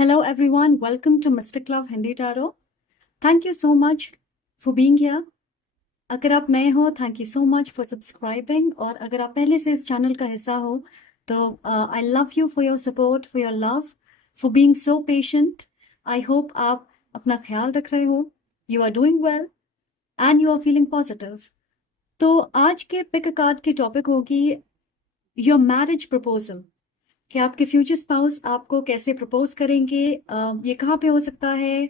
Hello everyone, welcome to Mystic Love Hindi Tarot. Thank you so much for being here. अगर आप नए हो, thank you so much for subscribing. और अगर आप पहले से इस चैनल का हिस्सा हो तो I love you for your support, for your love, for being so patient. I hope आप अपना ख्याल रख रहे हो, you are doing well and you are feeling positive. तो आज के पिक अ कार्ड की टॉपिक होगी योर मैरिज प्रपोजल, कि आपके फ्यूचर स्पाउस आपको कैसे प्रपोज करेंगे। ये कहाँ पे हो सकता है,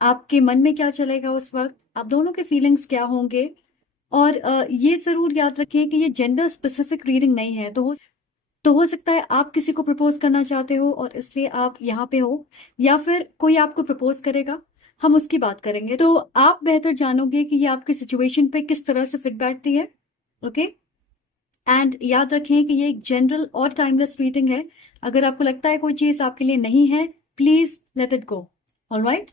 आपके मन में क्या चलेगा उस वक्त, आप दोनों के फीलिंग्स क्या होंगे। और ये जरूर याद रखिए कि ये जेंडर स्पेसिफिक रीडिंग नहीं है। तो हो सकता है आप किसी को प्रपोज करना चाहते हो और इसलिए आप यहाँ पे हो, या फिर कोई आपको प्रपोज करेगा, हम उसकी बात करेंगे। तो आप बेहतर जानोगे कि ये आपकी सिचुएशन पे किस तरह से फिट बैठती है। ओके, एंड याद रखें कि ये एक जनरल और टाइमलेस रीडिंग है। अगर आपको लगता है कोई चीज आपके लिए नहीं है, please let it go. Alright,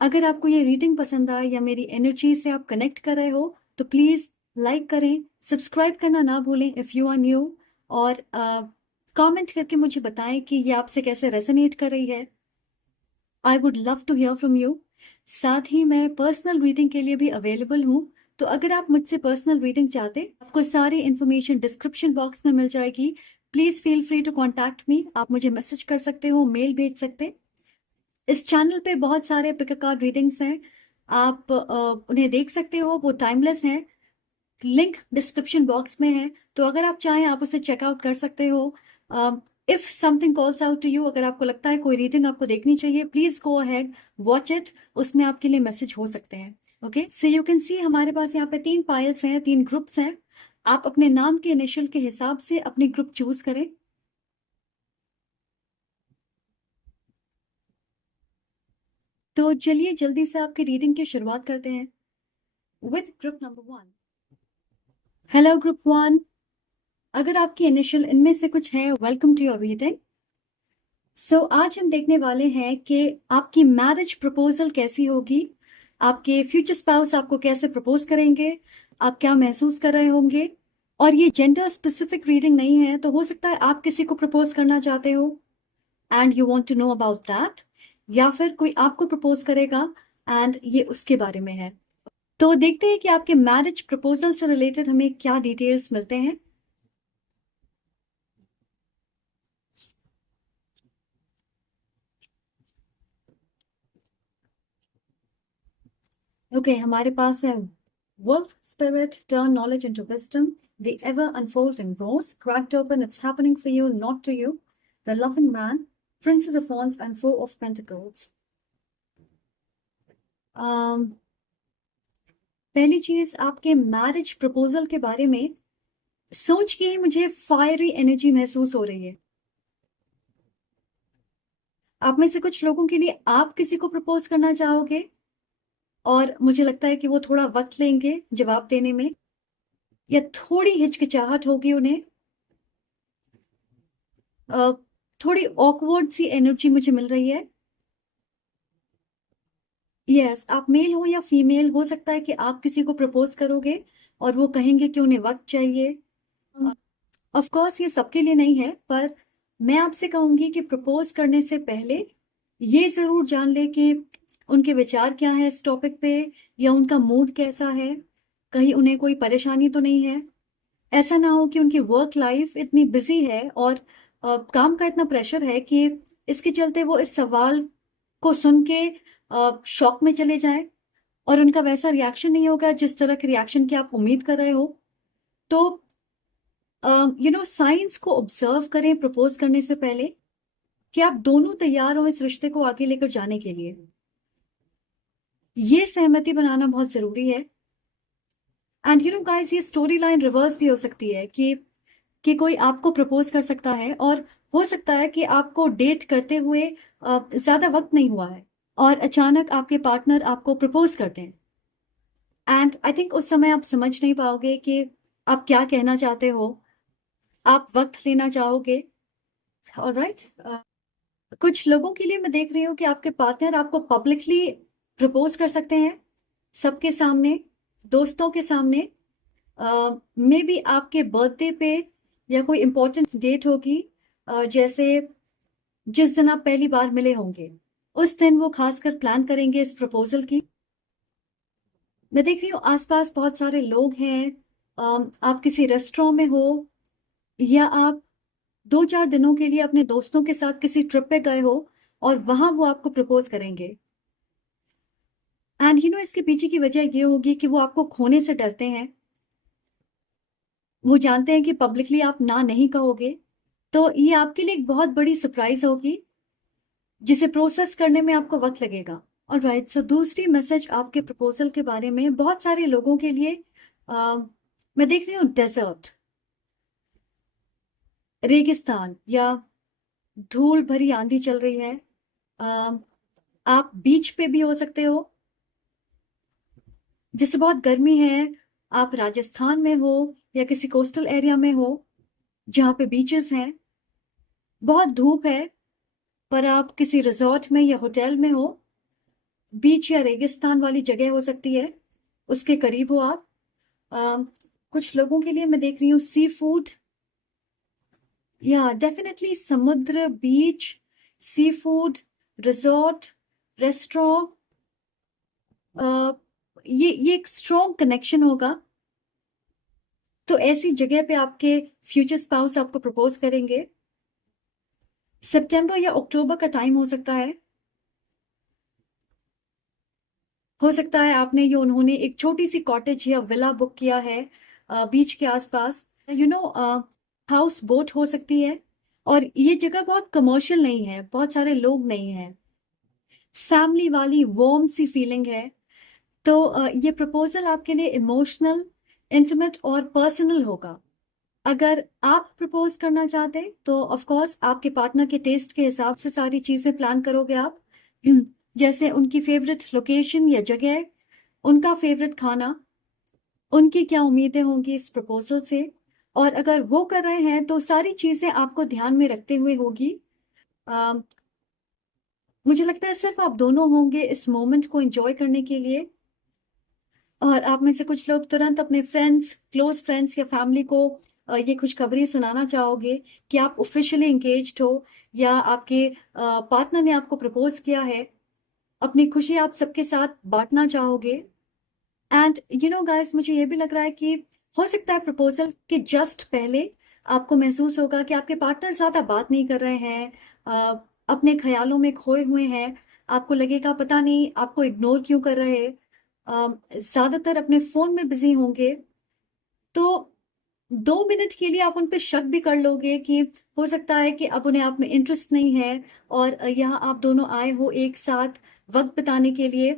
अगर आपको ये रीडिंग पसंद आए या मेरी एनर्जी से आप कनेक्ट कर रहे हो तो प्लीज लाइक करें, सब्सक्राइब करना ना भूलें इफ यू आर न्यू, और कमेंट करके मुझे बताएं कि ये आपसे कैसे रेजोनेट कर रही है। I would love to hear from you. साथ ही मैं पर्सनल रीडिंग के लिए भी अवेलेबल हूँ, तो अगर आप मुझसे पर्सनल रीडिंग चाहते, आपको सारी इन्फॉर्मेशन डिस्क्रिप्शन बॉक्स में मिल जाएगी। Please feel free to contact me. आप मुझे मैसेज कर सकते हो, मेल भेज सकते। इस चैनल पे बहुत सारे पिक अ कार्ड रीडिंग्स हैं, आप उन्हें देख सकते हो, वो टाइमलेस हैं। लिंक डिस्क्रिप्शन बॉक्स में है, तो अगर आप चाहें आप उसे चेकआउट कर सकते हो। If something calls out to you, अगर आपको लगता है कोई रीडिंग आपको देखनी चाहिए, please go ahead, watch it. उसमें आपके लिए मैसेज हो सकते हैं। Okay, so you can see हमारे पास यहाँ पे 3 पाइल्स हैं, 3 ग्रुप्स हैं। आप अपने नाम के इनिशियल के हिसाब से अपनी ग्रुप चूज करें। तो चलिए जल्दी से आपकी रीडिंग की शुरुआत करते हैं with group number 1। Hello group 1, अगर आपकी इनिशियल इनमें से कुछ है, वेलकम टू योर रीडिंग। सो आज हम देखने वाले हैं कि आपकी मैरिज प्रपोजल कैसी होगी, आपके फ्यूचर स्पाउस आपको कैसे प्रपोज करेंगे, आप क्या महसूस कर रहे होंगे। और ये जेंडर स्पेसिफिक रीडिंग नहीं है, तो हो सकता है आप किसी को प्रपोज करना चाहते हो and you want to know about that, या फिर कोई आपको प्रपोज करेगा एंड ये उसके बारे में है। तो देखते हैं कि आपके मैरिज प्रपोजल से रिलेटेड हमें क्या डिटेल्स मिलते हैं। ओके, हमारे पास है Wolf Spirit, turn knowledge into wisdom, the ever unfolding rose, cracked open, it's happening for you, not to you, the loving man, Princess of Wands and Four of Pentacles. पहली चीज, आपके marriage proposal के बारे में सोच के ही मुझे fiery energy महसूस हो रही है। आप में से कुछ लोगों के लिए आप किसी को प्रपोज करना चाहोगे और मुझे लगता है कि वो थोड़ा वक्त लेंगे जवाब देने में, या थोड़ी हिचकिचाहट होगी उन्हें। थोड़ी ऑकवर्ड सी एनर्जी मुझे मिल रही है। यस, आप मेल हो या फीमेल, हो सकता है कि आप किसी को प्रपोज करोगे और वो कहेंगे कि उन्हें वक्त चाहिए। ऑफ कोर्स ये सबके लिए नहीं है, पर मैं आपसे कहूंगी कि प्रपोज करने से पहले ये जरूर जान ले कि उनके विचार क्या है इस टॉपिक पे, या उनका मूड कैसा है, कहीं उन्हें कोई परेशानी तो नहीं है। ऐसा ना हो कि उनकी वर्क लाइफ इतनी बिजी है और काम का इतना प्रेशर है कि इसके चलते वो इस सवाल को सुन के शॉक में चले जाएं और उनका वैसा रिएक्शन नहीं होगा जिस तरह के रिएक्शन की आप उम्मीद कर रहे हो। तो साइंस को ऑब्जर्व करें प्रपोज करने से पहले, कि आप दोनों तैयार हो इस रिश्ते को आगे लेकर जाने के लिए। ये सहमति बनाना बहुत जरूरी है। एंड गाइस, ये स्टोरी लाइन रिवर्स भी हो सकती है कि कोई आपको प्रपोज कर सकता है और हो सकता है कि आपको डेट करते हुए ज्यादा वक्त नहीं हुआ है और अचानक आपके पार्टनर आपको प्रपोज करते हैं। एंड आई थिंक उस समय आप समझ नहीं पाओगे कि आप क्या कहना चाहते हो, आप वक्त लेना चाहोगे। ऑलराइट, कुछ लोगों के लिए मैं देख रही हूँ कि आपके पार्टनर आपको पब्लिकली प्रपोज कर सकते हैं, सबके सामने, दोस्तों के सामने, मे बी आपके बर्थडे पे, या कोई इंपॉर्टेंट डेट होगी, जैसे जिस दिन आप पहली बार मिले होंगे, उस दिन वो खासकर प्लान करेंगे इस प्रपोजल की। मैं देख रही हूँ आसपास बहुत सारे लोग हैं। आप किसी रेस्टोरेंट में हो, या आप 2-4 दिनों के लिए अपने दोस्तों के साथ किसी ट्रिप पे गए हो, और वहां वो आपको प्रपोज करेंगे। एंड इसके पीछे की वजह ये होगी कि वो आपको खोने से डरते हैं। वो जानते हैं कि पब्लिकली आप ना नहीं कहोगे, तो ये आपके लिए एक बहुत बड़ी सरप्राइज होगी, जिसे प्रोसेस करने में आपको वक्त लगेगा। और राइट, सो दूसरी मैसेज आपके प्रपोजल के बारे में बहुत सारे लोगों के लिए, मैं देख रही हूँ डेजर्ट, रेगिस्तान, या धूल भरी आंधी चल रही है। अ, आप बीच पे भी हो सकते हो, जिससे बहुत गर्मी है। आप राजस्थान में हो या किसी कोस्टल एरिया में हो जहाँ पे बीचेस हैं, बहुत धूप है, पर आप किसी रिजॉर्ट में या होटल में हो, बीच या रेगिस्तान वाली जगह हो सकती है, उसके करीब हो आप। अ, कुछ लोगों के लिए मैं देख रही हूँ सी फूड, या डेफिनेटली समुद्र, बीच, सी फूड, रिजॉर्ट, रेस्टोरेंट। ये एक स्ट्रॉन्ग कनेक्शन होगा। तो ऐसी जगह पे आपके फ्यूचर स्पाउस आपको प्रपोज करेंगे। सितंबर या अक्टूबर का टाइम हो सकता है। हो सकता है आपने उन्होंने एक छोटी सी कॉटेज या विला बुक किया है बीच के आसपास। हाउस बोट हो सकती है, और ये जगह बहुत कमर्शियल नहीं है, बहुत सारे लोग नहीं हैं, फैमिली वाली वार्म सी फीलिंग है। तो ये प्रपोजल आपके लिए इमोशनल, इंटीमेट और पर्सनल होगा। अगर आप प्रपोज करना चाहते तो ऑफ कोर्स आपके पार्टनर के टेस्ट के हिसाब से सारी चीजें प्लान करोगे आप। जैसे उनकी फेवरेट लोकेशन या जगह, उनका फेवरेट खाना, उनकी क्या उम्मीदें होंगी इस प्रपोजल से, और अगर वो कर रहे हैं तो सारी चीजें आपको ध्यान में रखते हुए होगी। अम, मुझे लगता है सिर्फ आप दोनों होंगे इस मोमेंट को एंजॉय करने के लिए। और आप में से कुछ लोग तुरंत अपने फ्रेंड्स, क्लोज फ्रेंड्स या फैमिली को ये खुशखबरी सुनाना चाहोगे कि आप ऑफिशियली एंगेज्ड हो, या आपके पार्टनर ने आपको प्रपोज किया है। अपनी खुशी आप सबके साथ बांटना चाहोगे। एंड गाइस, मुझे ये भी लग रहा है कि हो सकता है प्रपोजल के जस्ट पहले आपको महसूस होगा कि आपके पार्टनर ज्यादा बात नहीं कर रहे हैं, अपने ख्यालों में खोए हुए हैं। आपको लगेगा पता नहीं आपको इग्नोर क्यों कर रहे हैं, ज्यादातर अपने फोन में बिजी होंगे। तो 2 मिनट के लिए आप उन पे शक भी कर लोगे कि हो सकता है कि अब उन्हें आप में इंटरेस्ट नहीं है, और यहाँ आप दोनों आए हो एक साथ वक्त बिताने के लिए,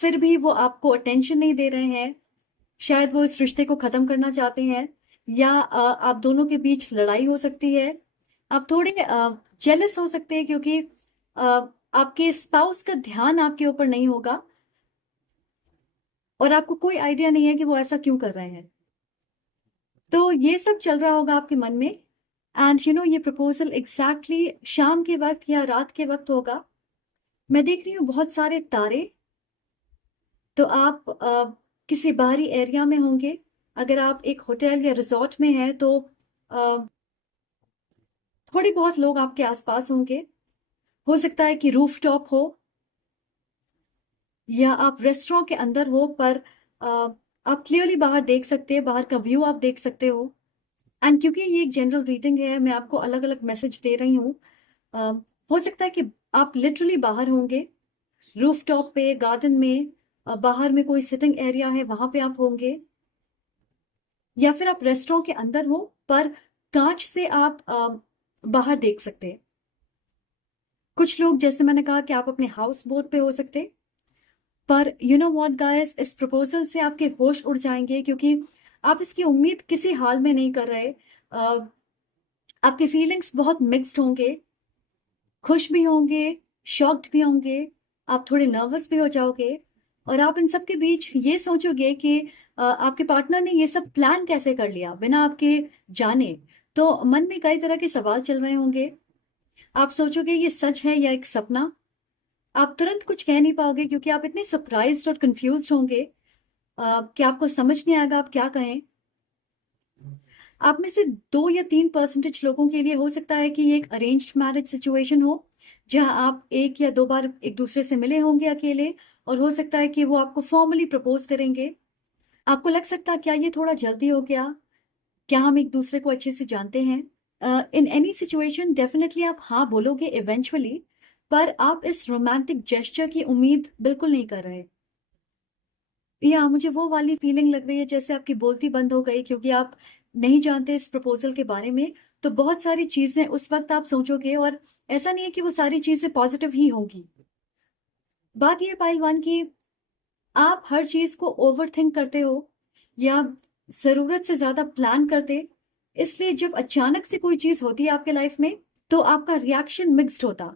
फिर भी वो आपको अटेंशन नहीं दे रहे हैं। शायद वो इस रिश्ते को खत्म करना चाहते हैं, या आप दोनों के बीच लड़ाई हो सकती है। आप थोड़े जेलस हो सकते हैं, क्योंकि आपके स्पाउस का ध्यान आपके ऊपर नहीं होगा, और आपको कोई आइडिया नहीं है कि वो ऐसा क्यों कर रहे हैं। तो ये सब चल रहा होगा आपके मन में। एंड ये प्रपोजल एग्जैक्टली शाम के वक्त या रात के वक्त होगा। मैं देख रही हूँ बहुत सारे तारे। तो आप किसी बाहरी एरिया में होंगे। अगर आप एक होटल या रिजॉर्ट में हैं तो अ, थोड़ी बहुत लोग आपके आसपास होंगे। हो सकता है कि रूफटॉप हो, या आप रेस्टोरेंट के अंदर हो, पर अ, आप क्लियरली बाहर देख सकते हैं, बाहर का व्यू आप देख सकते हो। एंड क्योंकि ये एक जनरल रीडिंग है, मैं आपको अलग अलग मैसेज दे रही हूँ। अ, हो सकता है कि आप लिटरली बाहर होंगे, रूफटॉप पे, गार्डन में, बाहर में कोई सिटिंग एरिया है वहां पे आप होंगे, या फिर आप रेस्टोरेंट के अंदर हो, पर कांच से आप बाहर देख सकते हैं। कुछ लोग, जैसे मैंने कहा, कि आप अपने हाउस बोट पे हो सकते। पर व्हाट गाइस, इस प्रपोजल से आपके होश उड़ जाएंगे, क्योंकि आप इसकी उम्मीद किसी हाल में नहीं कर रहे। अ, आपके फीलिंग्स बहुत मिक्स्ड होंगे, खुश भी होंगे, शॉक्ड भी होंगे, आप थोड़े नर्वस भी हो जाओगे, और आप इन सब के बीच ये सोचोगे कि आपके पार्टनर ने ये सब प्लान कैसे कर लिया बिना आपके जाने। तो मन में कई तरह के सवाल चल रहे होंगे। आप सोचोगे ये सच है या एक सपना। आप तुरंत कुछ कह नहीं पाओगे, क्योंकि आप इतने सरप्राइज्ड और कंफ्यूज्ड होंगे कि आपको समझ नहीं आएगा आप क्या कहें। आप में से 2 या 3% लोगों के लिए हो सकता है कि ये एक अरेंज्ड मैरिज सिचुएशन हो, जहां आप 1 या 2 बार एक दूसरे से मिले होंगे अकेले, और हो सकता है कि वो आपको फॉर्मली प्रपोज करेंगे। आपको लग सकता है क्या ये थोड़ा जल्दी हो गया, क्या हम एक दूसरे को अच्छे से जानते हैं? इन एनी सिचुएशन डेफिनेटली आप हाँ बोलोगे इवेंचुअली, पर आप इस रोमांटिक जेस्चर की उम्मीद बिल्कुल नहीं कर रहे। या मुझे वो वाली फीलिंग लग रही है जैसे आपकी बोलती बंद हो गई क्योंकि आप नहीं जानते इस प्रपोजल के बारे में। तो बहुत सारी चीजें उस वक्त आप सोचोगे, और ऐसा नहीं है कि वो सारी चीजें पॉजिटिव ही होंगी। बात ये पाइलवान की आप हर चीज को ओवर थिंक करते हो या जरूरत से ज्यादा प्लान करते, इसलिए जब अचानक से कोई चीज होती है आपके लाइफ में तो आपका रिएक्शन मिक्स्ड होता।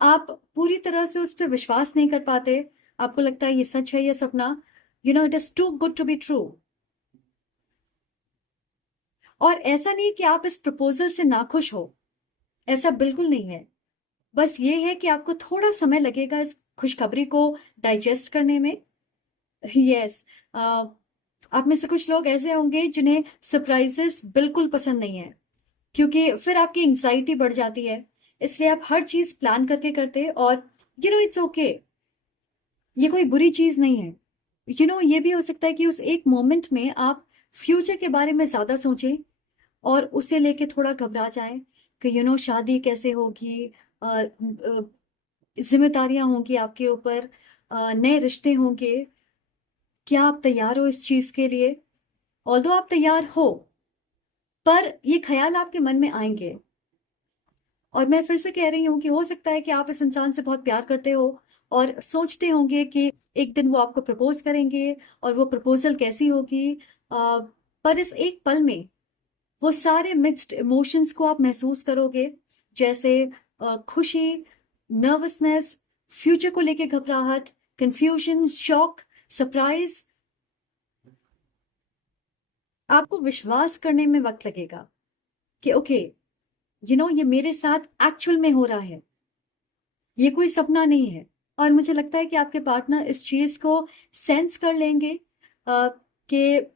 आप पूरी तरह से उस पर विश्वास नहीं कर पाते, आपको लगता है ये सच है या सपना। It is too good to be true. और ऐसा नहीं कि आप इस प्रपोजल से नाखुश हो, ऐसा बिल्कुल नहीं है। बस ये है कि आपको थोड़ा समय लगेगा इस खुशखबरी को डाइजेस्ट करने में। यस, आप में से कुछ लोग ऐसे होंगे जिन्हें सरप्राइजेस बिल्कुल पसंद नहीं है, क्योंकि फिर आपकी एंग्जाइटी बढ़ जाती है, इसलिए आप हर चीज प्लान करके करते। और इट्स ओके, ये कोई बुरी चीज नहीं है। ये भी हो सकता है कि उस एक मोमेंट में आप फ्यूचर के बारे में ज्यादा सोचें और उसे लेके थोड़ा घबरा जाएं कि शादी कैसे होगी, जिम्मेदारियां होंगी आपके ऊपर, नए रिश्ते होंगे, क्या आप तैयार हो इस चीज के लिए? ऑल्दो आप तैयार हो, पर ये ख्याल आपके मन में आएंगे। और मैं फिर से कह रही हूँ कि हो सकता है कि आप इस इंसान से बहुत प्यार करते हो और सोचते होंगे कि एक दिन वो आपको प्रपोज करेंगे और वो प्रपोजल कैसी होगी। पर इस एक पल में वो सारे मिक्स्ड इमोशंस को आप महसूस करोगे, जैसे खुशी, नर्वसनेस, फ्यूचर को लेके घबराहट, कंफ्यूजन, शॉक, सरप्राइज। आपको विश्वास करने में वक्त लगेगा कि ओके, ये मेरे साथ एक्चुअल में हो रहा है, ये कोई सपना नहीं है। और मुझे लगता है कि आपके पार्टनर इस चीज को सेंस कर लेंगे कि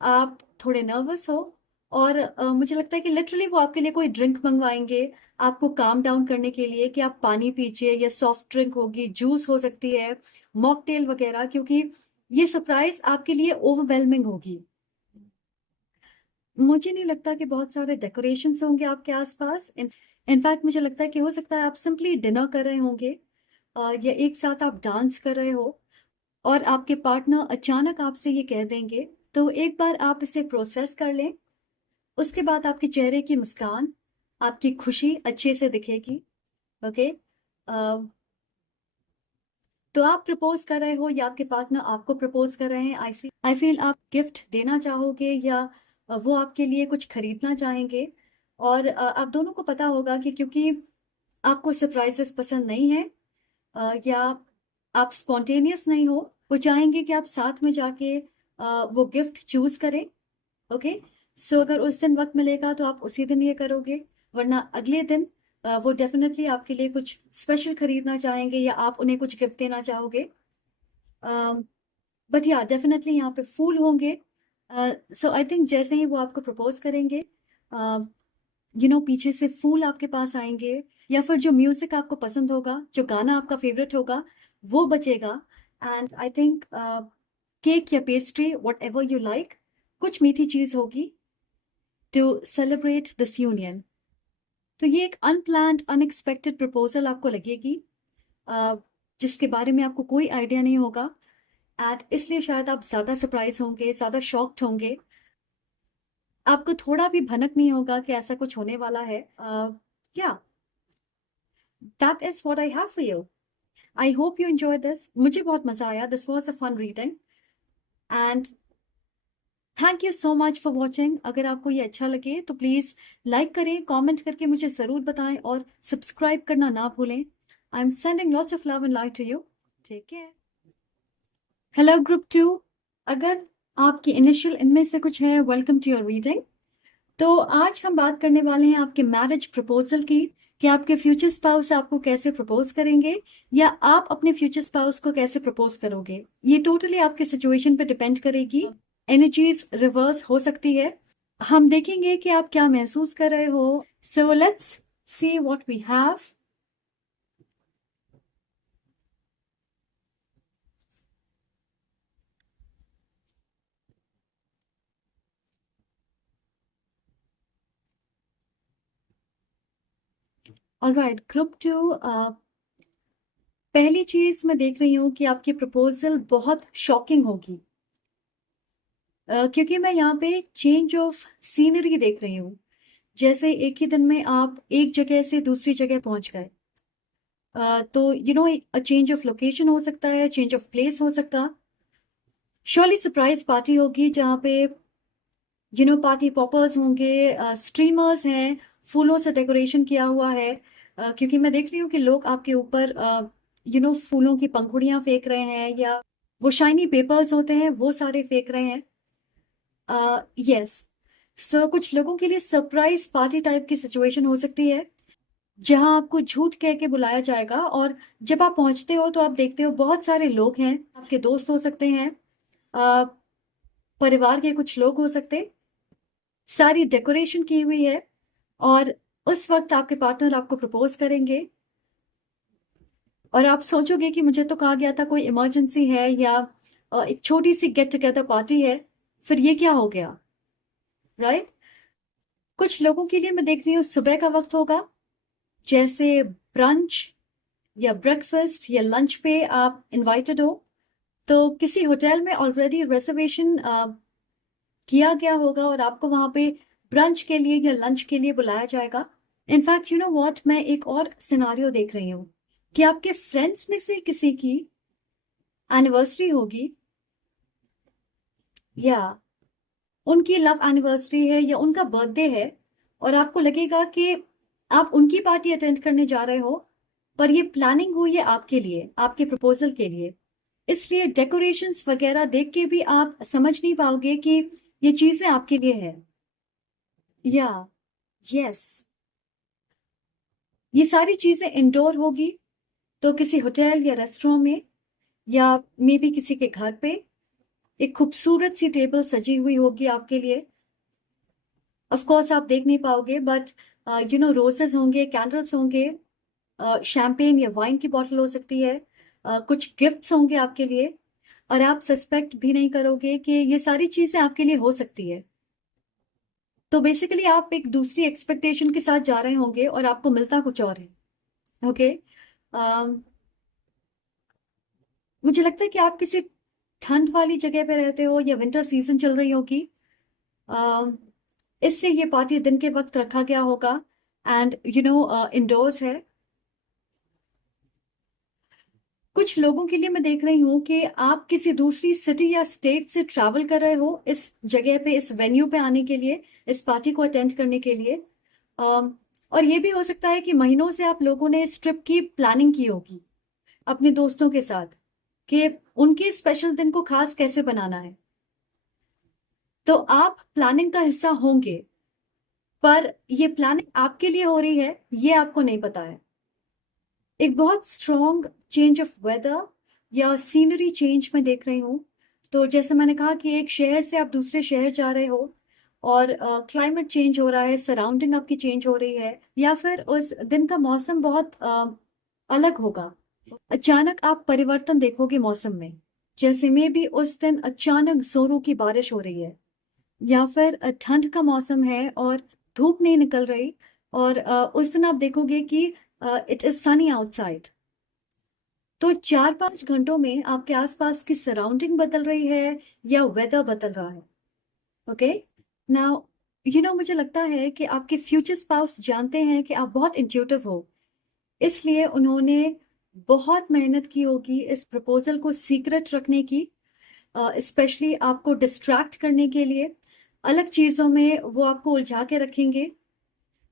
आप थोड़े नर्वस हो। और मुझे लगता है कि लिटरली वो आपके लिए कोई ड्रिंक मंगवाएंगे आपको काम डाउन करने के लिए, कि आप पानी पीजिए, या सॉफ्ट ड्रिंक होगी, जूस हो सकती है, मॉकटेल वगैरह, क्योंकि ये सरप्राइज आपके लिए ओवरवेलमिंग होगी। मुझे नहीं लगता कि बहुत सारे डेकोरेशंस होंगे आपके आसपास। इनफैक्ट मुझे लगता है कि हो सकता है आप सिंपली डिनर कर रहे होंगे, या एक साथ आप डांस कर रहे हो और आपके पार्टनर अचानक आपसे ये कह देंगे। तो एक बार आप इसे प्रोसेस कर लें, उसके बाद आपके चेहरे की मुस्कान, आपकी खुशी अच्छे से दिखेगी। ओके, तो आप प्रपोज कर रहे हो या आपके पार्टनर आपको प्रपोज कर रहे हैं, आई फील आप गिफ्ट देना चाहोगे या वो आपके लिए कुछ खरीदना चाहेंगे। और आप दोनों को पता होगा कि क्योंकि आपको सरप्राइजेस पसंद नहीं है, या आप स्पॉन्टेनियस नहीं हो, वो चाहेंगे कि आप साथ में जाके वो गिफ्ट चूज करें। ओके, सो अगर उस दिन वक्त मिलेगा तो आप उसी दिन ये करोगे, वरना अगले दिन वो डेफिनेटली आपके लिए कुछ स्पेशल खरीदना चाहेंगे या आप उन्हें कुछ गिफ्ट देना चाहोगे। बट या डेफिनेटली यहाँ पे फूल होंगे। सो आई थिंक जैसे ही वो आपको प्रपोज करेंगे, पीछे से फूल आपके पास आएंगे, या फिर जो म्यूजिक आपको पसंद होगा, जो गाना आपका फेवरेट होगा, वो बचेगा। एंड आई थिंक केक या pastry, what ever you like, कुछ मीठी चीज होगी टू सेलिब्रेट दिस यूनियन। तो ये एक अनप्लान्ड अनएक्सपेक्टेड प्रपोजल आपको लगेगी, जिसके बारे में आपको कोई आइडिया नहीं होगा, एंड इसलिए शायद आप ज्यादा सरप्राइज होंगे, ज्यादा शॉक्ड होंगे। आपको थोड़ा भी भनक नहीं होगा कि ऐसा कुछ होने वाला है। या that is what I have for you. I hope you enjoy this. मुझे बहुत मजा आया, this was a fun reading, and thank you so much for watching. अगर आपको ये अच्छा लगे तो प्लीज लाइक करें, कमेंट करके मुझे जरूर बताएं, और सब्सक्राइब करना ना भूलें। I am sending lots of love and light to you. Take care. Hello group 2, अगर आपकी इनिशियल इनमें से कुछ है, वेलकम टू योर रीडिंग। तो आज हम बात करने वाले हैं आपके मैरिज प्रपोजल की, कि आपके फ्यूचर स्पाउस आपको कैसे प्रपोज करेंगे, या आप अपने फ्यूचर स्पाउस को कैसे प्रपोज करोगे। ये टोटली आपके सिचुएशन पे डिपेंड करेगी। एनर्जीज रिवर्स हो सकती है, हम देखेंगे कि आप क्या महसूस कर रहे हो। So let's see what we have. Alright, group two. पहली चीज मैं देख रही हूँ कि आपकी प्रपोजल बहुत शॉकिंग होगी। क्योंकि मैं यहाँ पे चेंज ऑफ सीनरी देख रही हूँ। जैसे एक ही दिन में आप एक जगह से दूसरी जगह पहुंच गए। तो चेंज ऑफ लोकेशन हो सकता है, चेंज ऑफ प्लेस हो सकता। श्योरली सरप्राइज पार्टी होगी जहाँ पे पार्टी पॉपर्स होंगे, स्ट्रीमर्स हैं, फूलों से डेकोरेशन किया हुआ है। क्योंकि मैं देख रही हूँ कि लोग आपके ऊपर फूलों की पंखुड़ियां फेंक रहे हैं, या वो शाइनी पेपर्स होते हैं वो सारे फेंक रहे हैं। यस। सो कुछ लोगों के लिए सरप्राइज पार्टी टाइप की सिचुएशन हो सकती है, जहां आपको झूठ कह के बुलाया जाएगा, और जब आप पहुंचते हो तो आप देखते हो बहुत सारे लोग हैं। आपके दोस्त हो सकते हैं, अ, परिवार के कुछ लोग हो सकते। सारी डेकोरेशन की हुई है, और उस वक्त आपके पार्टनर आपको प्रपोज करेंगे, और आप सोचोगे कि मुझे तो कहा गया था कोई इमरजेंसी है, या एक छोटी सी गेट टुगेदर पार्टी है, फिर ये क्या हो गया, राइट? कुछ लोगों के लिए मैं देख रही हूँ सुबह का वक्त होगा, जैसे ब्रंच या ब्रेकफास्ट या लंच पे आप इनवाइटेड हो, तो किसी होटल में ऑलरेडी रिजर्वेशन किया गया होगा, और आपको वहां पे ब्रंच के लिए या लंच के लिए बुलाया जाएगा। इनफैक्ट यू नो व्हाट, मैं एक और सिनारियो देख रही हूँ कि आपके फ्रेंड्स में से किसी की एनिवर्सरी होगी, या उनकी लव एनिवर्सरी है, या उनका बर्थडे है, और आपको लगेगा कि आप उनकी पार्टी अटेंड करने जा रहे हो, पर ये प्लानिंग हुई है आपके लिए, आपके प्रपोजल के लिए। इसलिए डेकोरेशंस वगैरह देख के भी आप समझ नहीं पाओगे कि ये चीजें आपके लिए है। या यस, ये सारी चीजें इंडोर होगी, तो किसी होटल या रेस्टोरेंट में, या मे बी किसी के घर पे एक खूबसूरत सी टेबल सजी हुई होगी आपके लिए। ऑफ कोर्स आप देख नहीं पाओगे, बट रोजेस होंगे, कैंडल्स होंगे, शैंपेन या वाइन की बॉटल हो सकती है, कुछ गिफ्ट्स होंगे आपके लिए, और आप सस्पेक्ट भी नहीं करोगे कि ये सारी चीजें आपके लिए हो सकती है। तो बेसिकली आप एक दूसरी एक्सपेक्टेशन के साथ जा रहे होंगे, और आपको मिलता कुछ और है। ओके। मुझे लगता है कि आप किसी ठंड वाली जगह पे रहते हो, या विंटर सीजन चल रही होगी, अम, इसलिए ये पार्टी दिन के वक्त रखा गया होगा, एंड इंडोर्स है। कुछ लोगों के लिए मैं देख रही हूँ कि आप किसी दूसरी सिटी या स्टेट से ट्रैवल कर रहे हो इस जगह पे, इस वेन्यू पे आने के लिए, इस पार्टी को अटेंड करने के लिए। और ये भी हो सकता है कि महीनों से आप लोगों ने इस ट्रिप की प्लानिंग की होगी अपने दोस्तों के साथ, कि उनके स्पेशल दिन को खास कैसे बनाना है। तो आप प्लानिंग का हिस्सा होंगे, पर ये प्लानिंग आपके लिए हो रही है ये आपको नहीं पता है। एक बहुत स्ट्रॉन्ग चेंज ऑफ वेदर या सीनरी चेंज मैं देख रही हूँ। तो जैसे मैंने कहा कि एक शहर से आप दूसरे शहर जा रहे हो, और क्लाइमेट चेंज हो रहा है, सराउंडिंग आपकी चेंज हो रही है, या फिर उस दिन का मौसम बहुत अलग होगा। अचानक आप परिवर्तन देखोगे मौसम में, जैसे में भी उस दिन अचानक जोरों की बारिश हो रही है, या फिर ठंड का मौसम है और धूप नहीं निकल रही, और उस दिन आप देखोगे कि इट इज सनी आउटसाइड। तो 4-5 घंटों में आपके आसपास की सराउंडिंग बदल रही है, या वेदर बदल रहा है। ओके। नाउ मुझे लगता है कि आपके फ्यूचर स्पाउस जानते हैं कि आप बहुत इंट्यूटिव हो, इसलिए उन्होंने बहुत मेहनत की होगी इस प्रपोजल को सीक्रेट रखने की, स्पेशली आपको डिस्ट्रैक्ट करने के लिए। अलग चीजों में वो आपको उलझा के रखेंगे,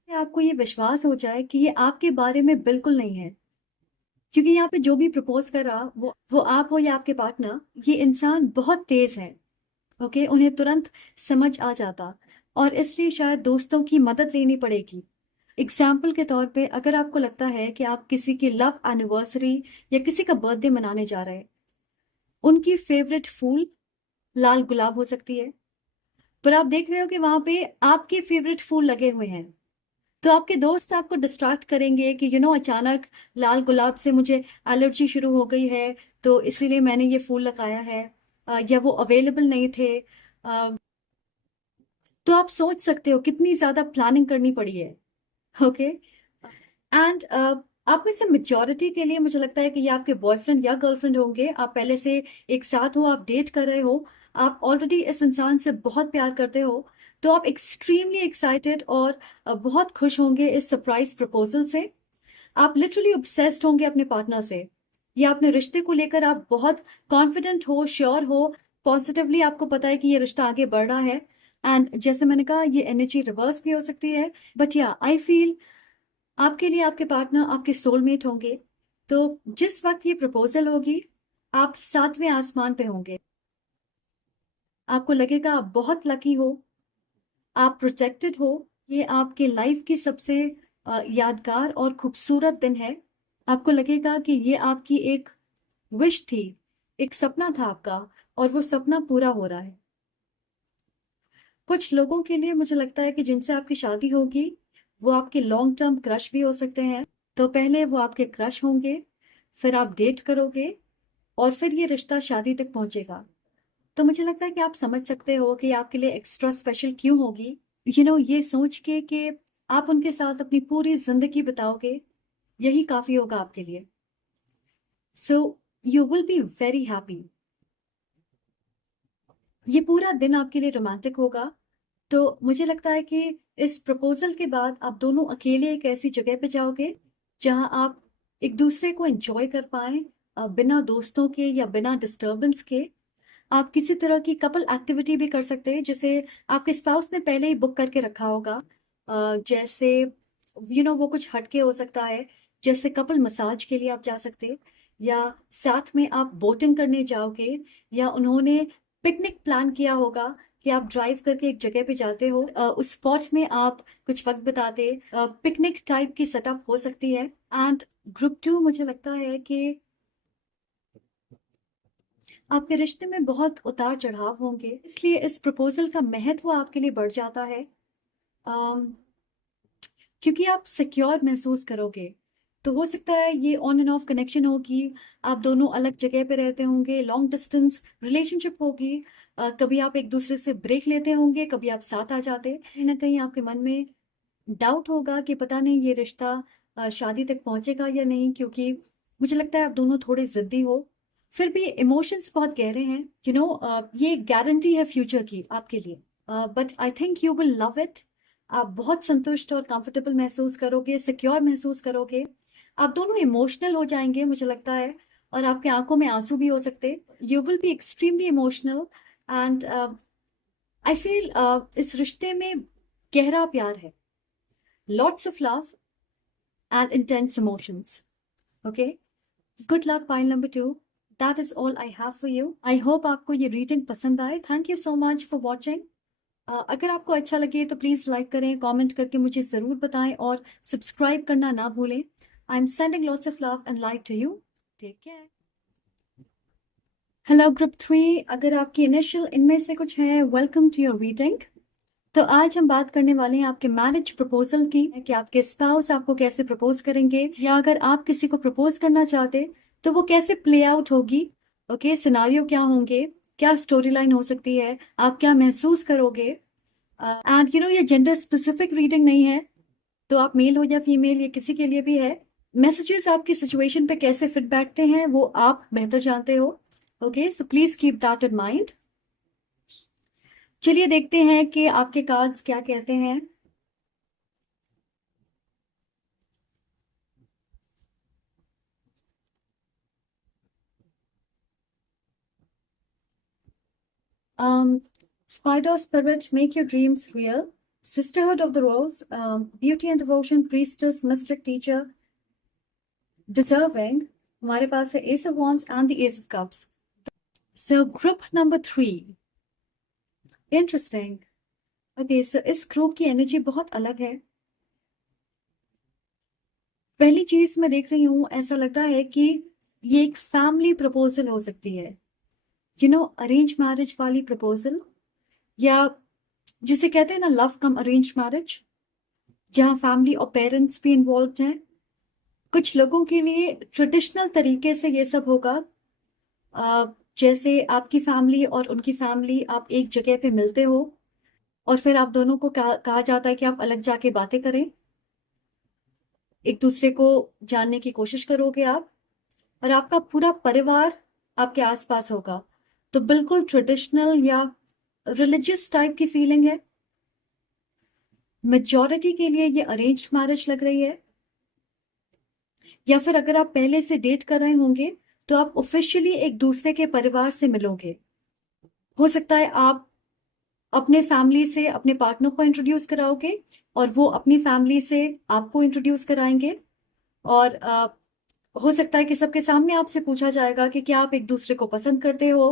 आपको ये विश्वास हो जाए कि ये आपके बारे में बिल्कुल नहीं है। क्योंकि यहाँ पे जो भी प्रपोज कर रहा, वो आप हो या आपके पार्टनर, ये इंसान बहुत तेज है। ओके, उन्हें तुरंत समझ आ जाता, और इसलिए शायद दोस्तों की मदद लेनी पड़ेगी। एग्जाम्पल के तौर पे, अगर आपको लगता है कि आप किसी की लव एनिवर्सरी या किसी का बर्थडे मनाने जा रहे हैं, उनकी फेवरेट फूल लाल गुलाब हो सकती है, पर आप देख रहे हो कि वहां पे आपके फेवरेट फूल लगे हुए हैं। तो आपके दोस्त आपको डिस्ट्रैक्ट करेंगे कि अचानक लाल गुलाब से मुझे एलर्जी शुरू हो गई है, तो इसीलिए मैंने ये फूल लगाया है, या वो अवेलेबल नहीं थे। तो आप सोच सकते हो कितनी ज्यादा प्लानिंग करनी पड़ी है। ओके। एंड आप में से मेजोरिटी के लिए मुझे लगता है कि ये आपके बॉयफ्रेंड या गर्लफ्रेंड होंगे, आप पहले से एक साथ हो, आप डेट कर रहे हो, आप ऑलरेडी इस इंसान से बहुत प्यार करते हो। तो आप एक्सट्रीमली एक्साइटेड और बहुत खुश होंगे इस सरप्राइज प्रपोजल से। आप लिटरली ऑब्सेस्ड होंगे अपने पार्टनर से, या अपने रिश्ते को लेकर आप बहुत कॉन्फिडेंट हो, श्योर हो, पॉजिटिवली आपको पता है कि ये रिश्ता आगे बढ़ रहा है। एंड जैसे मैंने कहा, ये एनर्जी रिवर्स भी हो सकती है, बट या आई फील आपके लिए आपके पार्टनर आपके सोलमेट होंगे। तो जिस वक्त ये प्रपोजल होगी, आप सातवें आसमान पे होंगे। आपको लगेगा आप बहुत लकी हो, आप प्रोटेक्टेड हो। ये आपके लाइफ की सबसे यादगार और खूबसूरत दिन है। आपको लगेगा कि ये आपकी एक विश थी, एक सपना था आपका, और वो सपना पूरा हो रहा है। कुछ लोगों के लिए मुझे लगता है कि जिनसे आपकी शादी होगी, वो आपके लॉन्ग टर्म क्रश भी हो सकते हैं। तो पहले वो आपके क्रश होंगे, फिर आप डेट करोगे, और फिर ये रिश्ता शादी तक पहुंचेगा। तो मुझे लगता है कि आप समझ सकते हो कि आपके लिए एक्स्ट्रा स्पेशल क्यों होगी। ये सोच के कि आप उनके साथ अपनी पूरी जिंदगी बिताओगे, यही काफी होगा आपके लिए। So you will be very happy. ये पूरा दिन आपके लिए रोमांटिक होगा। तो मुझे लगता है कि इस प्रपोजल के बाद आप दोनों अकेले एक ऐसी जगह पे जाओगे जहां आप एक दूसरे को एंजॉय कर पाए, बिना दोस्तों के या बिना डिस्टरबेंस के। आप किसी तरह की कपल एक्टिविटी भी कर सकते हैं, जैसे आपके स्पाउस ने पहले ही बुक करके रखा होगा। जैसे वो कुछ हटके हो सकता है, जैसे कपल मसाज के लिए आप जा सकते हैं, या साथ में आप बोटिंग करने जाओगे, या उन्होंने पिकनिक प्लान किया होगा कि आप ड्राइव करके एक जगह पे जाते हो, उस स्पॉट में आप कुछ वक्त बिताते। पिकनिक टाइप की सेटअप हो सकती है। एंड ग्रुप 2, मुझे लगता है कि आपके रिश्ते में बहुत उतार चढ़ाव होंगे, इसलिए इस प्रपोजल का महत्व आपके लिए बढ़ जाता है। अम, क्योंकि आप सिक्योर महसूस करोगे। तो हो सकता है ये ऑन एंड ऑफ कनेक्शन होगी, आप दोनों अलग जगह पे रहते होंगे, लॉन्ग डिस्टेंस रिलेशनशिप होगी। कभी आप एक दूसरे से ब्रेक लेते होंगे, कभी आप साथ आ जाते। कहीं ना कहीं आपके मन में डाउट होगा कि पता नहीं ये रिश्ता शादी तक पहुंचेगा या नहीं, क्योंकि मुझे लगता है आप दोनों थोड़े जिद्दी हो। फिर भी इमोशंस बहुत गहरे हैं। ये गारंटी है फ्यूचर की आपके लिए। But I think you will love it. आप बहुत संतुष्ट और कंफर्टेबल महसूस करोगे, सिक्योर महसूस करोगे। आप दोनों इमोशनल हो जाएंगे मुझे लगता है, और आपके आंखों में आंसू भी हो सकते। You will be extremely emotional. And I feel इस रिश्ते में गहरा प्यार है, lots of love and intense emotions. Okay? Good luck, pile number 2. That is all I have for you. I hope आपको ये रीडिंग पसंद आए. Thank you so much for watching. अगर आपको अच्छा लगे तो प्लीज लाइक करें, कमेंट करके मुझे जरूर बताएं, और सब्सक्राइब करना ना भूलें. I am sending lots of love and like to you. Take care. Hello group 3, अगर आपकी इनिशियल इनमें से कुछ है, वेलकम टू योर रीडिंग. तो आज हम बात करने वाले हैं आपके मैरिज प्रपोजल की, कि आपके स्पाउस आपको कैसे प्रपोज करेंगे, या अगर आप किसी को प्रपोज करना चाहते तो वो कैसे प्ले आउट होगी. ओके, सिनारियो क्या होंगे, क्या स्टोरी लाइन हो सकती है, आप क्या महसूस करोगे. एंड ये जेंडर स्पेसिफिक रीडिंग नहीं है, तो आप मेल हो या फीमेल, ये किसी के लिए भी है. मैसेजेस आपकी सिचुएशन पे कैसे फिट बैठते हैं वो आप बेहतर जानते हो. Okay, so please keep that in mind. चलिए देखते हैं कि आपके कार्ड्स क्या कहते हैं. Spider spirit, make your dreams real. Sisterhood of the Rose, beauty and devotion, priestess, mystic, teacher, deserving. हमारे पास है Ace of Wands and the Ace of Cups. So group number 3. Interesting. Okay, so इस group की energy बहुत अलग है. पहली चीज मैं देख रही हूं, ऐसा लग रहा है कि ये एक फैमिली प्रपोजल हो सकती है. अरेंज मैरिज वाली प्रपोजल, या जिसे कहते हैं ना लव कम अरेंज मैरिज, जहाँ फैमिली और पेरेंट्स भी इन्वॉल्व हैं। कुछ लोगों के लिए ट्रेडिशनल तरीके से ये सब होगा, जैसे आपकी फैमिली और उनकी फैमिली आप एक जगह पे मिलते हो और फिर आप दोनों को कहा जाता है कि आप अलग जाके बातें करें, एक दूसरे को जानने की कोशिश करोगे आप, और आपका पूरा परिवार आपके आसपास होगा। तो बिल्कुल ट्रेडिशनल या रिलीजियस टाइप की फीलिंग है। मेजॉरिटी के लिए ये अरेंज्ड मैरिज लग रही है, या फिर अगर आप पहले से डेट कर रहे होंगे तो आप ऑफिशियली एक दूसरे के परिवार से मिलोगे। हो सकता है आप अपने फैमिली से अपने पार्टनर को इंट्रोड्यूस कराओगे और वो अपनी फैमिली से आपको इंट्रोड्यूस कराएंगे, और हो सकता है कि सबके सामने आपसे पूछा जाएगा कि क्या आप एक दूसरे को पसंद करते हो,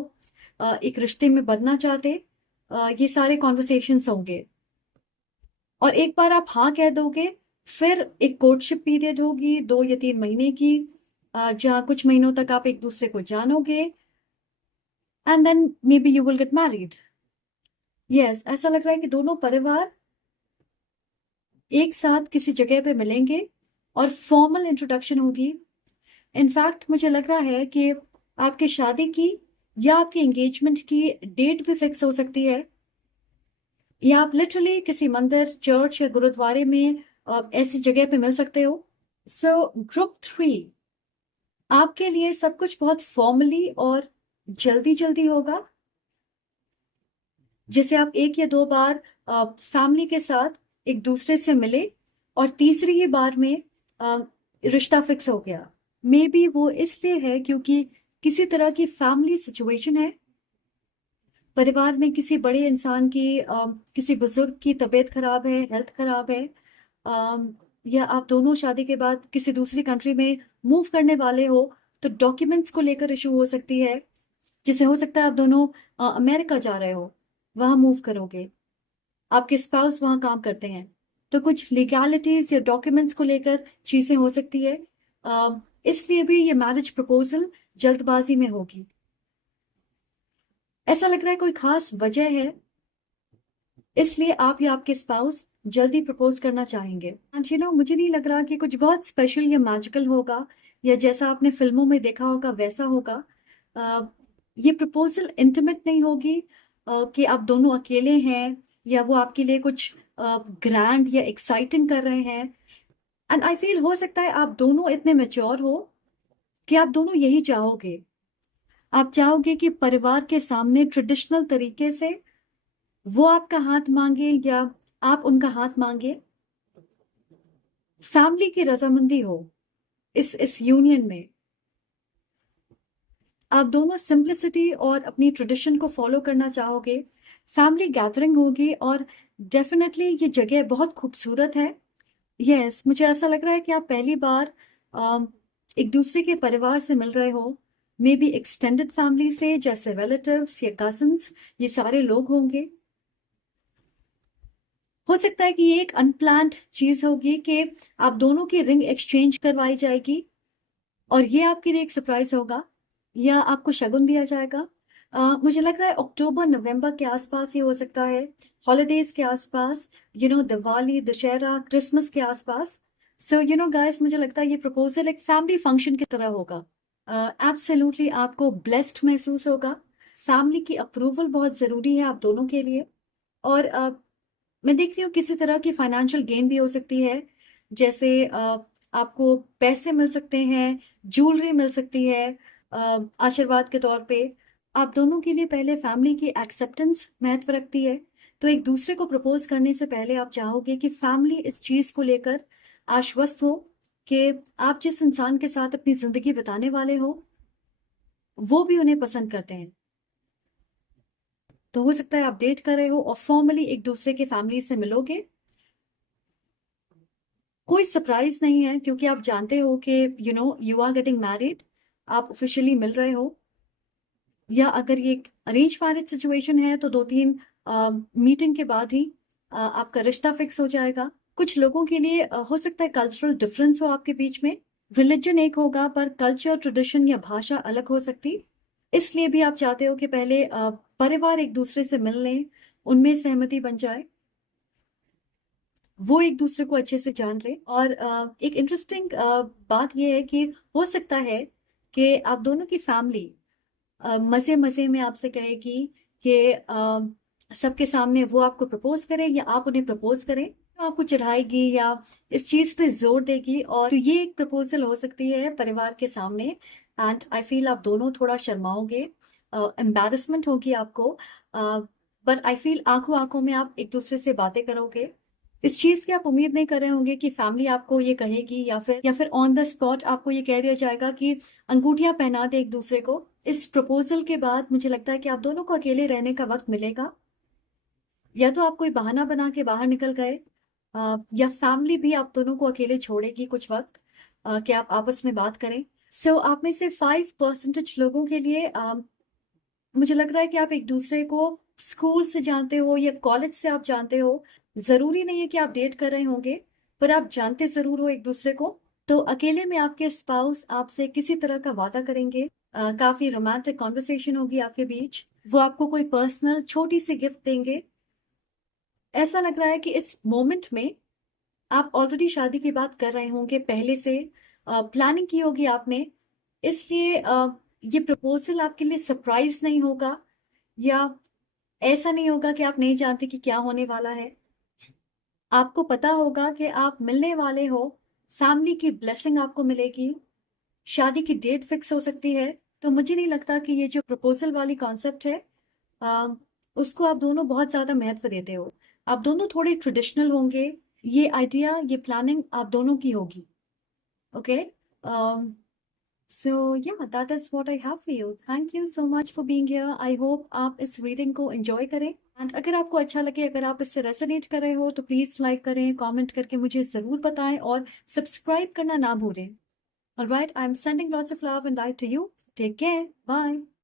एक रिश्ते में बदना चाहते। ये सारे कॉन्वर्सेशंस होंगे, और एक बार आप हाँ कह दोगे फिर एक कोर्टशिप पीरियड होगी 2 या 3 महीने की, जहाँ कुछ महीनों तक आप एक दूसरे को जानोगे, and then may be you will get married. Yes, ऐसा लग रहा है कि दोनों परिवार एक साथ किसी जगह पे मिलेंगे और फॉर्मल इंट्रोडक्शन होगी। इनफैक्ट मुझे लग रहा है कि आपकी शादी की या आपके एंगेजमेंट की डेट भी फिक्स हो सकती है, या आप लिटरली किसी मंदिर, चर्च या गुरुद्वारे में ऐसी जगह पे मिल सकते हो। सो ग्रुप 3, आपके लिए सब कुछ बहुत फॉर्मली और जल्दी जल्दी होगा, जिसे आप 1 या 2 बार फैमिली के साथ एक दूसरे से मिले और तीसरी ही बार में रिश्ता फिक्स हो गया। मे बी वो इसलिए है क्योंकि किसी तरह की फैमिली सिचुएशन है, परिवार में किसी बड़े इंसान की, किसी बुजुर्ग की तबीयत खराब है, हेल्थ खराब है, या आप दोनों शादी के बाद किसी दूसरी कंट्री में मूव करने वाले हो, तो डॉक्यूमेंट्स को लेकर इशू हो सकती है, जिसे हो सकता है आप दोनों अमेरिका जा रहे हो, वहां मूव करोगे, आपके स्पाउस वहां काम करते हैं, तो कुछ लीगैलिटीज या डॉक्यूमेंट्स को लेकर चीजें हो सकती है। इसलिए भी ये मैरिज प्रपोजल जल्दबाजी में होगी। ऐसा लग रहा है कोई खास वजह है, इसलिए आप या आपके स्पाउस जल्दी प्रपोज करना चाहेंगे। एंड यू नो, मुझे नहीं लग रहा कि कुछ बहुत स्पेशल या मैजिकल होगा, या जैसा आपने फिल्मों में देखा होगा वैसा होगा। ये प्रपोजल इंटीमेट नहीं होगी, कि आप दोनों अकेले हैं या वो आपके लिए कुछ ग्रैंड या एक्साइटिंग कर रहे हैं। एंड आई फील हो सकता है आप दोनों इतने मेच्योर हो कि आप दोनों यही चाहोगे। आप चाहोगे कि परिवार के सामने ट्रेडिशनल तरीके से वो आपका हाथ मांगे या आप उनका हाथ मांगे, फैमिली की रजामंदी हो इस यूनियन में। आप दोनों सिंप्लिसिटी और अपनी ट्रेडिशन को फॉलो करना चाहोगे, फैमिली गैदरिंग होगी, और डेफिनेटली ये जगह बहुत खूबसूरत है। यस, मुझे ऐसा लग रहा है कि आप पहली बार एक दूसरे के परिवार से मिल रहे हो, मे बी एक्सटेंडेड फैमिली से, जैसे रिलेटिव्स या कजिन्स, ये सारे लोग होंगे। हो सकता है कि ये एक अनप्लान्ड चीज होगी कि आप दोनों की रिंग एक्सचेंज करवाई जाएगी, और ये आपके लिए एक सरप्राइज होगा, या आपको शगुन दिया जाएगा। मुझे लग रहा है अक्टूबर नवंबर के आसपास ये हो सकता है, हॉलीडेज के आसपास, you know Diwali, Dussehra, Christmas के आसपास। सो यू नो गाइस, मुझे लगता है ये प्रपोजल एक फैमिली फंक्शन की तरह होगा। एब्सोल्युटली आपको ब्लेस्ड महसूस होगा। फैमिली की अप्रूवल बहुत जरूरी है आप दोनों के लिए, और मैं देख रही हूँ किसी तरह की फाइनेंशियल गेन भी हो सकती है, जैसे आपको पैसे मिल सकते हैं, ज्वेलरी मिल सकती है आशीर्वाद के तौर पे। आप दोनों के लिए पहले फैमिली की एक्सेप्टेंस महत्व रखती है, तो एक दूसरे को प्रपोज करने से पहले आप चाहोगे कि फैमिली इस चीज को लेकर आश्वस्त हो कि आप जिस इंसान के साथ अपनी जिंदगी बिताने वाले हो वो भी उन्हें पसंद करते हैं। तो हो सकता है आप डेट कर रहे हो और फॉर्मली एक दूसरे के फैमिली से मिलोगे। कोई सरप्राइज नहीं है, क्योंकि आप जानते हो कि you know you are getting married, आप ऑफिशियली मिल रहे हो। या अगर ये अरेंज मैरिज सिचुएशन है तो 2-3 मीटिंग के बाद ही आपका रिश्ता फिक्स हो जाएगा। कुछ लोगों के लिए हो सकता है कल्चरल डिफरेंस हो आपके बीच में, रिलीजन एक होगा पर कल्चर, ट्रेडिशन या भाषा अलग हो सकती, इसलिए भी आप चाहते हो कि पहले परिवार एक दूसरे से मिल लें, उनमें सहमति बन जाए, वो एक दूसरे को अच्छे से जान ले। और एक इंटरेस्टिंग बात ये है कि हो सकता है कि आप दोनों की फैमिली मजे मजे में आपसे कहेगी कि सबके सामने वो आपको प्रपोज करें या आप उन्हें प्रपोज करें, तो आपको चढ़ाएगी या इस चीज पे जोर देगी। और तो ये एक प्रपोजल हो सकती है परिवार के सामने, एंड आई फील आप दोनों थोड़ा शर्माओगे, एम्बैरसमेंट होगी आपको, बट आई फील आंखों आंखों में आप एक दूसरे से बातें करोगे। इस चीज की आप उम्मीद नहीं कर रहे होंगे कि फैमिली आपको ये कहेगी या फिर ऑन द स्पॉट आपको ये कह दिया जाएगा कि अंगूठियां पहना दे एक दूसरे को। इस प्रपोजल के बाद मुझे लगता है कि आप दोनों को अकेले रहने का वक्त मिलेगा, या तो आप कोई बहाना बना के बाहर निकल गए, या फैमिली भी आप दोनों को अकेले छोड़ेगी कुछ वक्त, कि आप आपस में बात करें। सो आप में से 5% लोगों के लिए मुझे लग रहा है कि आप एक दूसरे को स्कूल से जानते हो या कॉलेज से आप जानते हो। जरूरी नहीं है कि आप डेट कर रहे होंगे, पर आप जानते जरूर हो एक दूसरे को। तो अकेले में आपके स्पाउस आपसे किसी तरह का वादा करेंगे, काफी रोमांटिक कॉन्वर्सेशन होगी आपके बीच, वो आपको कोई पर्सनल छोटी सी गिफ्ट देंगे। ऐसा लग रहा है कि इस मोमेंट में आप ऑलरेडी शादी की बात कर रहे होंगे, पहले से प्लानिंग की होगी आपने, इसलिए ये प्रपोजल आपके लिए सरप्राइज नहीं होगा, या ऐसा नहीं होगा कि आप नहीं जानते कि क्या होने वाला है। आपको पता होगा कि आप मिलने वाले हो, फैमिली की ब्लेसिंग आपको मिलेगी, शादी की डेट फिक्स हो सकती है। तो मुझे नहीं लगता कि ये जो प्रपोजल वाली कॉन्सेप्ट है, आ, उसको आप दोनों बहुत ज्यादा महत्व देते हो। आप दोनों थोड़े ट्रेडिशनल होंगे, ये आइडिया, ये प्लानिंग आप दोनों की होगी। ओके, सो या that is what I have for you. Thank you so much for being here. I hope आप इस रीडिंग को एंजॉय करें, एंड अगर आपको अच्छा लगे, अगर आप इससे रेजोनेट कर रहे हो, तो प्लीज लाइक करें, कमेंट करके मुझे जरूर बताएं, और सब्सक्राइब करना ना भूलें। All right, I'm sending lots of love and light to you. Take care. Bye.